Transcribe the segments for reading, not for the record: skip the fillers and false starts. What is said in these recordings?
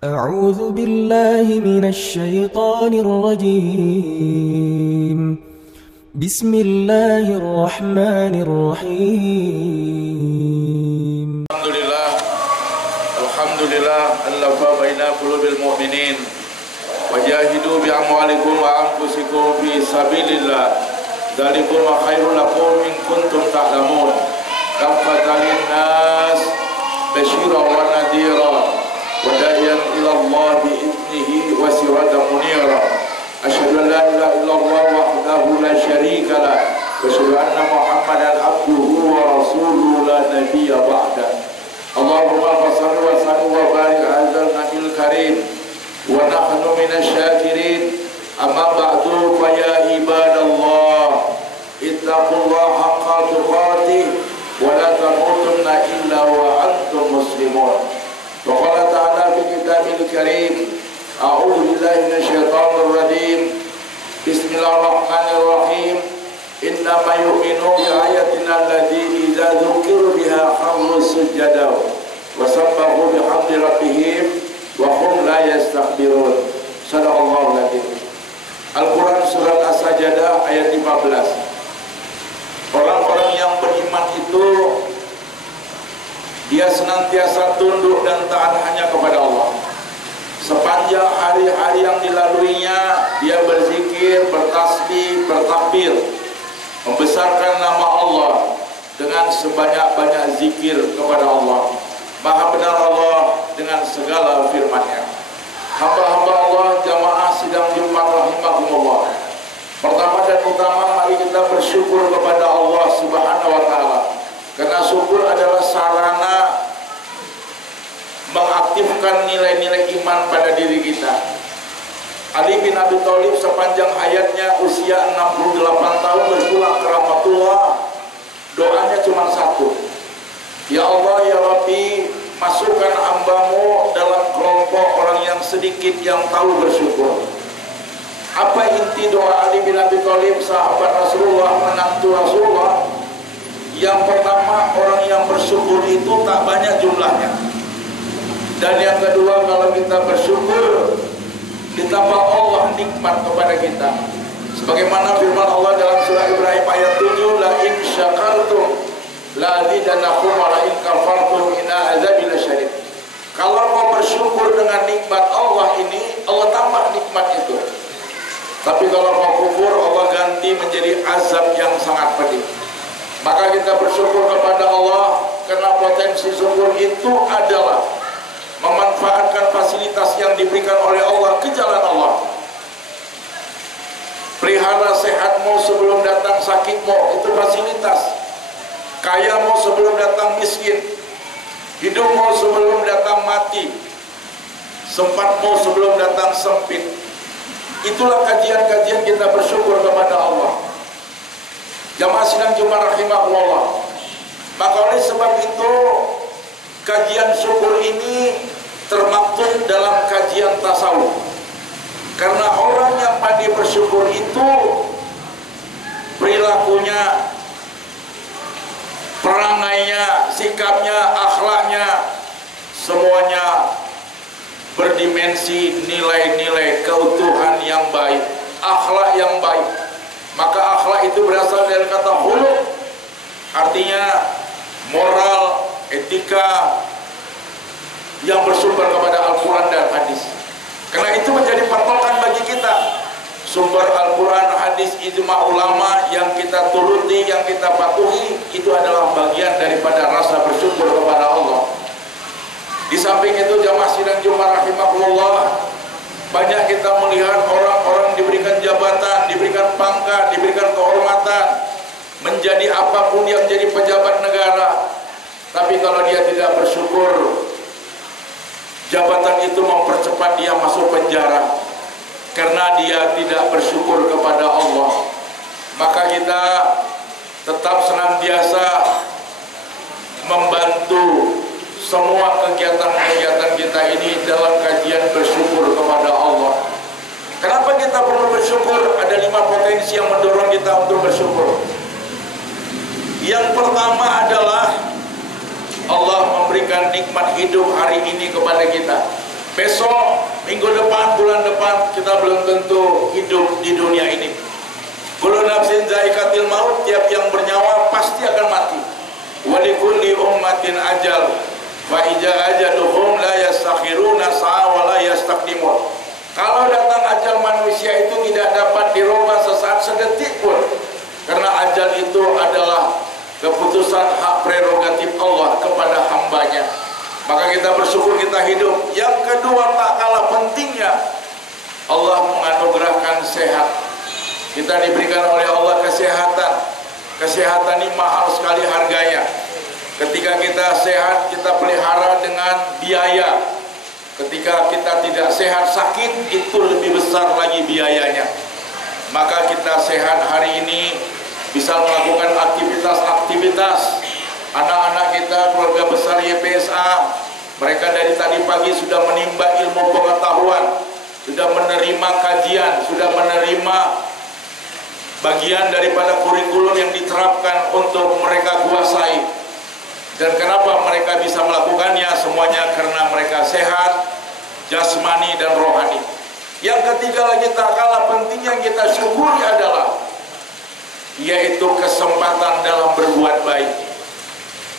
أعوذ بالله من الشيطان الرجيم. بسم الله الرحمن الرحيم. Alhamdulillah allafa baina qulubil mu'minin wajahidu bi amwalikum wa anfusikum fi sabilillah dzalikum khairul lakum in kuntum ta'lamun kafatalin nas basyira wa nadhira wa da'iyan ila Allah bi idnihi wa sirajan munira asyhadu an la ilaha illallah wahdahu la syarika lah wa asyhadu anna muhammadan abduhu wa rasuluhu la nabiyya ba'da. Allahumma salli wa sallim wa barik ala nabil karim wa nahnu minasy syakirin amma ba'du fa ya ibadallah ittaqullaha haqqa tuqatih wa la tamutunna illa wa antum muslimun. Wa qala ta'ala fi kitabil karim a'udzu billahi minasy syaithanir rajim bismillahirrahmanirrahim innama yu'minu bi ayatina allati idza dzukiru biha kharru sujada wa sabbahu bihamdi rabbihim wa hum la yastakbirun. Sadaqallahu al-azim. Al-Quran surat As-Sajdah ayat 15. Orang-orang yang beriman itu dia senantiasa tunduk dan taat hanya kepada Allah. Sepanjang hari-hari yang dilaluinya dia berzikir, bertasbih, bertakbir, membesarkan nama Allah dengan sebanyak-banyak zikir kepada Allah. Maha benar Allah dengan segala firman-Nya. Hamba-hamba Allah jamaah sidang Jumat rahimahumullah. Pertama dan utama mari kita bersyukur kepada Allah Subhanahu wa taala. Karena syukur adalah sarana mengaktifkan nilai-nilai iman pada diri kita. Ali bin Abi Thalib sepanjang hayatnya usia 68 tahun berpulang ke rahmatullah. Doanya cuma satu. Ya Allah ya Rabbi, masukkan hambamu dalam kelompok orang yang sedikit yang tahu bersyukur. Apa inti doa Ali bin Abi Thalib, sahabat Rasulullah, menantu Rasulullah? Yang pertama, orang yang bersyukur itu tak banyak jumlahnya. Dan yang kedua, kalau kita bersyukur ditambah Allah nikmat kepada kita. Sebagaimana firman Allah dalam surah Ibrahim ayat 7, la in syakartum la azidannakum wa la in kafartum inna azabi lasyadid. Kalau mau bersyukur dengan nikmat Allah ini, Allah tambah nikmat itu. Tapi kalau mau kufur, Allah ganti menjadi azab yang sangat pedih. Maka kita bersyukur kepada Allah karena potensi syukur itu adalah memanfaatkan fasilitas yang diberikan oleh Allah ke jalan Allah. Pelihara sehatmu sebelum datang sakitmu, itu fasilitas. Kayamu sebelum datang miskin, hidupmu sebelum datang mati, sempatmu sebelum datang sempit. Itulah kajian-kajian kita bersyukur kepada Allah. Jamaah sidang Jumat rahimahullah. Maka oleh sebab itu kajian syukur ini termaktub dalam kajian tasawuf. Karena orang yang pandai bersyukur itu perilakunya, perangainya, sikapnya, akhlaknya semuanya berdimensi nilai-nilai keutuhan yang baik, akhlak yang baik. Maka akhlak itu berasal dari kata khuluq, artinya moral, etika yang bersumber kepada Al-Quran dan hadis. Karena itu menjadi patokan bagi kita. Sumber Al-Quran, hadis, ijma ulama yang kita turuti, yang kita patuhi, itu adalah bagian daripada rasa bersyukur kepada Allah. Di samping itu jamaah sidang Jumat rahimahullah, banyak kita melihat orang-orang diberikan jabatan, diberikan pangkat, diberikan kehormatan, menjadi apapun yang menjadi pejabat negara. Tapi kalau dia tidak bersyukur, jabatan itu mempercepat dia masuk penjara karena dia tidak bersyukur kepada Allah. Maka kita tetap senantiasa membantu semua kegiatan-kegiatan kita ini dalam kajian bersyukur kepada Allah. Kenapa kita perlu bersyukur? Ada 5 potensi yang mendorong kita untuk bersyukur. Yang pertama adalah Allah memberikan nikmat hidup hari ini kepada kita. besok, minggu depan, bulan depan kita belum tentu hidup di dunia ini. Kullu nafsin za'iqatul maut, tiap yang bernyawa pasti akan mati. Wa likulli ummatin ajal, fa idza ajaluhum la yastakhiruna sa'a wa la yastaqdimun. Kalau datang ajal manusia itu tidak dapat dirubah sesaat sedetik pun, karena ajal itu adalah keputusan hak prerogatif Allah kepada hambanya. Maka kita bersyukur kita hidup. Yang kedua, tak kalah pentingnya, Allah menganugerahkan sehat. Kita diberikan oleh Allah kesehatan. Kesehatan ini mahal sekali harganya. Ketika kita sehat, kita pelihara dengan biaya. Ketika kita tidak sehat, sakit, itu lebih besar lagi biayanya. Maka kita sehat hari ini bisa melakukan aktivitas-aktivitas. Anak-anak kita, keluarga besar YPSA, mereka dari tadi pagi sudah menimba ilmu pengetahuan, sudah menerima kajian, sudah menerima bagian daripada kurikulum yang diterapkan untuk mereka kuasai. Dan kenapa mereka bisa melakukannya? Semuanya karena mereka sehat, jasmani dan rohani. Yang ketiga lagi tak kalah penting yang kita syukuri adalah yaitu kesempatan dalam berbuat baik.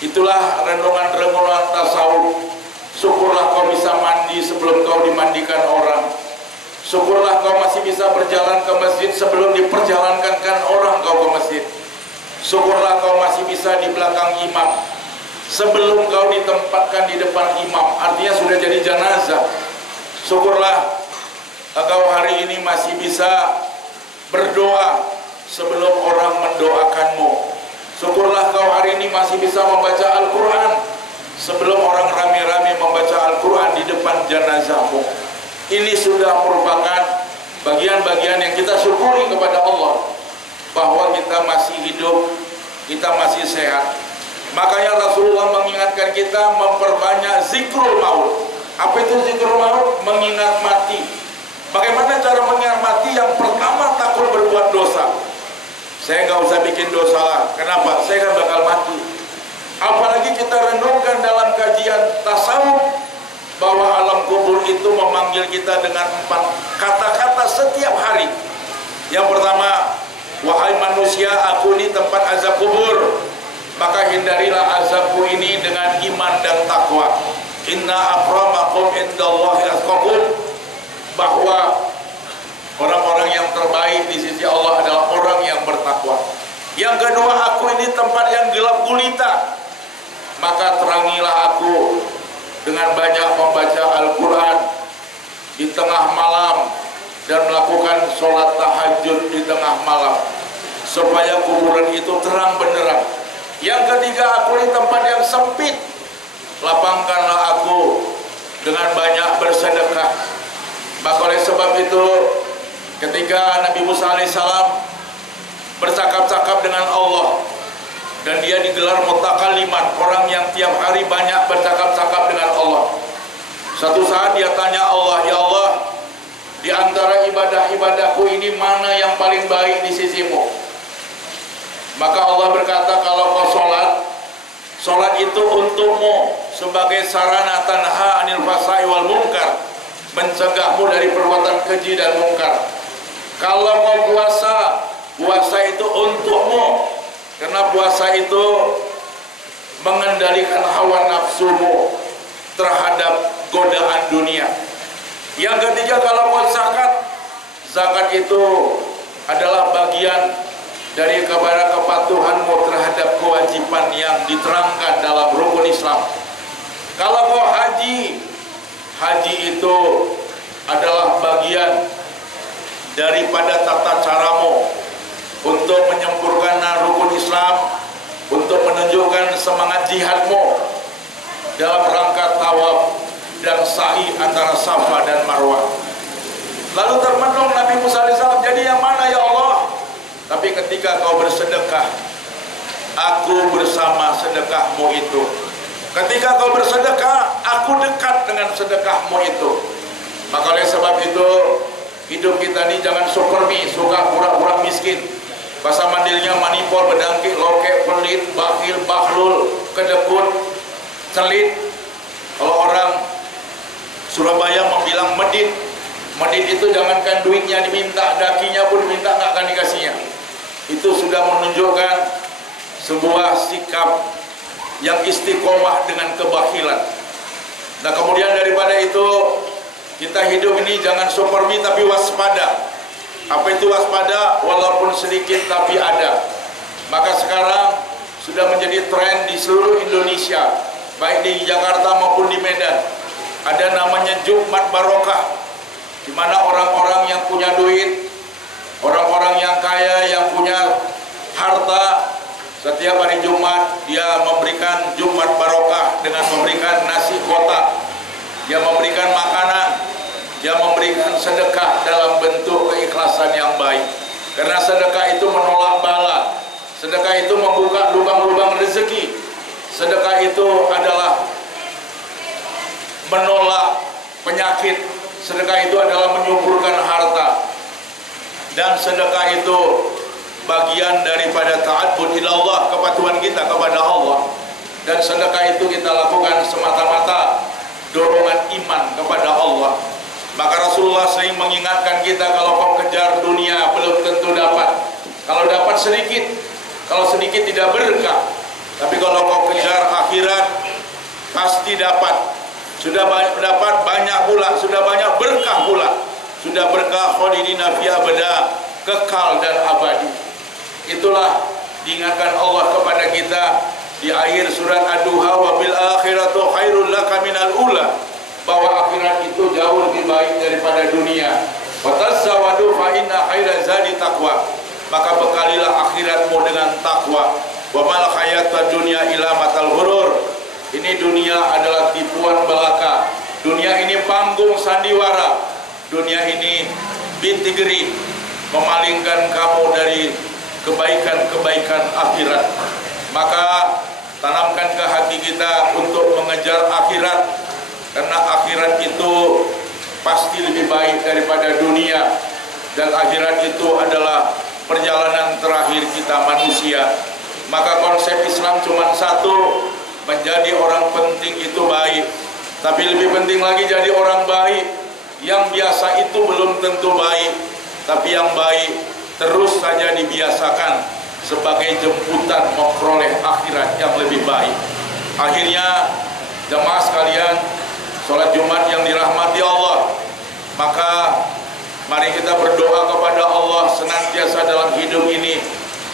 Itulah renungan-renungan tasawuf. Syukurlah kau bisa mandi sebelum kau dimandikan orang. Syukurlah kau masih bisa berjalan ke masjid sebelum diperjalankan orang kau ke masjid. Syukurlah kau masih bisa di belakang imam sebelum kau ditempatkan di depan imam, artinya sudah jadi jenazah. Syukurlah kau hari ini masih bisa berdoa sebelum orang mendoakanmu. Syukurlah kau hari ini masih bisa membaca Al-Quran sebelum orang rame-rame membaca Al-Quran di depan jenazahmu. Ini sudah merupakan bagian-bagian yang kita syukuri kepada Allah, bahwa kita masih hidup, kita masih sehat. Makanya Rasulullah mengingatkan kita memperbanyak zikrul maut. Apa itu zikrul maut? Mengingat mati. Bagaimana cara mengingat mati? Yang pertama, takut berbuat dosa. Saya nggak usah bikin dosa lah. Kenapa? Saya kan bakal mati. Apalagi kita renungkan dalam kajian tasawuf bahwa alam kubur itu memanggil kita dengan 4 kata-kata setiap hari. Yang pertama, wahai manusia, aku ini tempat azab kubur, maka hindarilah azabku ini dengan iman dan takwa. Inna akramakum indallahi atqakum, bahwa orang-orang yang terbaik di sisi Allah adalah orang yang bertakwa. Yang kedua, aku ini tempat yang gelap gulita, maka terangilah aku dengan banyak membaca Al-Quran di tengah malam dan melakukan sholat tahajud di tengah malam, supaya kuburan itu terang benderang. Yang ketiga, aku di tempat yang sempit, lapangkanlah aku dengan banyak bersedekah. Maka oleh sebab itu, ketika Nabi Musa alaihissalam bercakap-cakap dengan Allah, dan dia digelar mutakaliman, orang yang tiap hari banyak bercakap-cakap dengan Allah. Satu saat dia tanya Allah, ya Allah, di antara ibadah-ibadahku ini mana yang paling baik di sisimu? Maka Allah berkata, kalau kau sholat itu untukmu sebagai sarana tanha anil fasai wal munkar, mencegahmu dari perbuatan keji dan mungkar. Kalau kau puasa itu untukmu, karena puasa itu mengendalikan hawa nafsumu terhadap godaan dunia. Yang ketiga, kalau mau zakat itu adalah bagian dari kepada kepatuhanmu terhadap kewajiban yang diterangkan dalam rukun Islam. Kalau mau haji itu adalah bagian daripada tata caramu untuk menyempurnakan rukun Islam, untuk menunjukkan semangat jihadmu dalam rangka tawaf dan sa'i antara Safa dan Marwah. Lalu termenung Nabi Musa alaihissalam, jadi yang mana ya Allah? Tapi ketika kau bersedekah, aku bersama sedekahmu itu. Ketika kau bersedekah, aku dekat dengan sedekahmu itu. Maka oleh sebab itu, hidup kita ini jangan supermi, suka pura-pura miskin. Bahasa mandilnya manipol, bedangkik, lokek, pelit, bakhil, bakhlul, kedekut, celit. Kalau orang Surabaya membilang medit. Medit itu jangankan duitnya diminta, dakinya pun diminta, nggak akan dikasihnya. Itu sudah menunjukkan sebuah sikap yang istiqomah dengan kebakilan. Nah, kemudian daripada itu, kita hidup ini jangan supermi tapi waspada. Apa itu waspada? Walaupun sedikit tapi ada. Maka sekarang sudah menjadi tren di seluruh Indonesia, baik di Jakarta maupun di Medan. Ada namanya Jumat Barokah, di mana orang-orang yang punya duit, orang-orang yang kaya, yang punya harta, setiap hari Jumat dia memberikan Jumat Barokah dengan memberikan nasi kotak, dia memberikan makanan, dia memberikan sedekah dalam bentuk keikhlasan yang baik. Karena sedekah itu menolak bala, sedekah itu membuka lubang-lubang rezeki, sedekah itu adalah menolak penyakit, sedekah itu adalah menyuburkan harta, dan sedekah itu bagian daripada ta'abbud ilallah, kepatuhan kita kepada Allah. Dan sedekah itu kita lakukan semata-mata dorongan iman kepada Allah. Maka Rasulullah sering mengingatkan kita, kalau kau kejar dunia belum tentu dapat. Kalau dapat sedikit, kalau sedikit tidak berkah. Tapi kalau kau kejar akhirat pasti dapat. Sudah dapat banyak pula, sudah banyak berkah pula. Sudah berkah khalidina fi abada, kekal dan abadi. Itulah diingatkan Allah kepada kita di akhir surat Ad-Duha, wa bil akhiratu khairul laka minal ula, bahwa akhirat itu jauh lebih baik daripada dunia. Wa tazawwadu fa inna khairaz zadi taqwa, maka bekalilah akhiratmu dengan takwa. Wa mal hayatud dunya illa matal ghurur, ini dunia adalah tipuan belaka. Dunia ini panggung sandiwara. Dunia ini bintigeri, memalingkan kamu dari kebaikan-kebaikan akhirat. Maka tanamkan ke hati kita untuk mengejar akhirat, karena akhirat itu pasti lebih baik daripada dunia, dan akhirat itu adalah perjalanan terakhir kita manusia. Maka konsep Islam cuma satu, menjadi orang penting itu baik, tapi lebih penting lagi jadi orang baik. Yang biasa itu belum tentu baik, tapi yang baik terus saja dibiasakan sebagai jemputan memperoleh akhirat yang lebih baik. Akhirnya jemaah sekalian, sholat Jumat yang dirahmati Allah, maka mari kita berdoa kepada Allah senantiasa dalam hidup ini.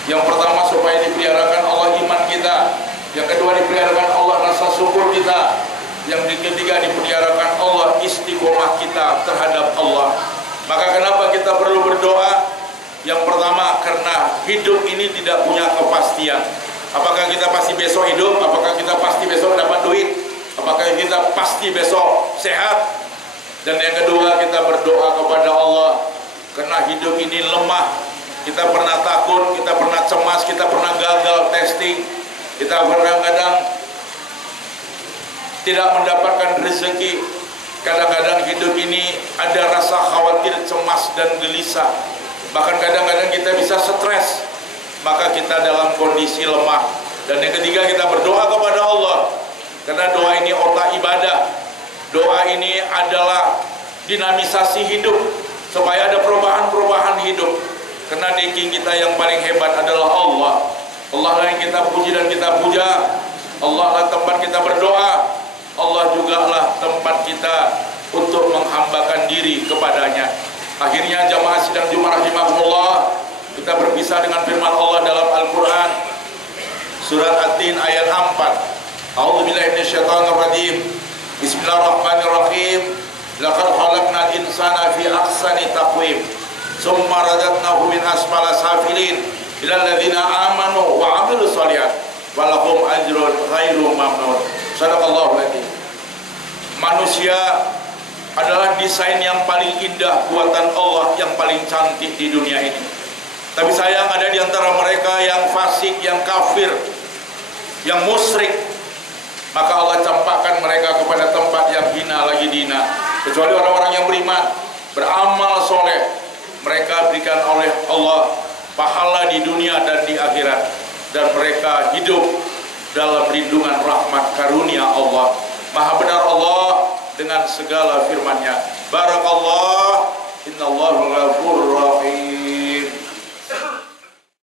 Yang pertama, supaya dipeliharakan Allah iman kita. Yang kedua, dipeliharakan Allah rasa syukur kita. Yang ketiga, dipeliharakan Allah istiqomah kita terhadap Allah. Maka kenapa kita perlu berdoa? Yang pertama, karena hidup ini tidak punya kepastian. Apakah kita pasti besok hidup? Apakah kita pasti besok dapat duit? Apakah kita pasti besok sehat? Dan yang kedua, kita berdoa kepada Allah, karena hidup ini lemah. Kita pernah takut, kita pernah cemas, kita pernah gagal testing, kita kadang-kadang tidak mendapatkan rezeki. Kadang-kadang hidup ini ada rasa khawatir, cemas dan gelisah. Bahkan kadang-kadang kita bisa stres. Maka kita dalam kondisi lemah. Dan yang ketiga, kita berdoa kepada Allah, karena doa ini otak ibadah. Doa ini adalah dinamisasi hidup, supaya ada perubahan-perubahan hidup. Karena daging kita yang paling hebat adalah Allah. Allah lah yang kita puji dan kita puja. Allah lah tempat kita berdoa. Allah juga lah tempat kita untuk menghambakan diri kepadanya. Akhirnya jamaah sidang Jumat rahimahullah, kita berpisah dengan firman Allah dalam Al-Quran, surat At-Tin ayat 4. A'udzubillahi minasyaitonirrajim. Bismillahirrahmanirrahim. Laqad khalaqnal insana fi ahsani taqwim, summa radadnahu min asfala safilin ilal ladzina amanu wa 'amilus shalihat walahum ajrun ghairu mamnun. Sadaqallahul adzim. Manusia adalah desain yang paling indah, buatan Allah yang paling cantik di dunia ini. Tapi sayang, ada di antara mereka yang fasik, yang kafir, yang musyrik. Maka Allah campakkan mereka kepada tempat yang hina lagi dina. Kecuali orang-orang yang beriman, beramal soleh, mereka berikan oleh Allah pahala di dunia dan di akhirat, dan mereka hidup dalam lindungan rahmat karunia Allah. Maha benar Allah dengan segala firman-Nya. Barakallah, innallaha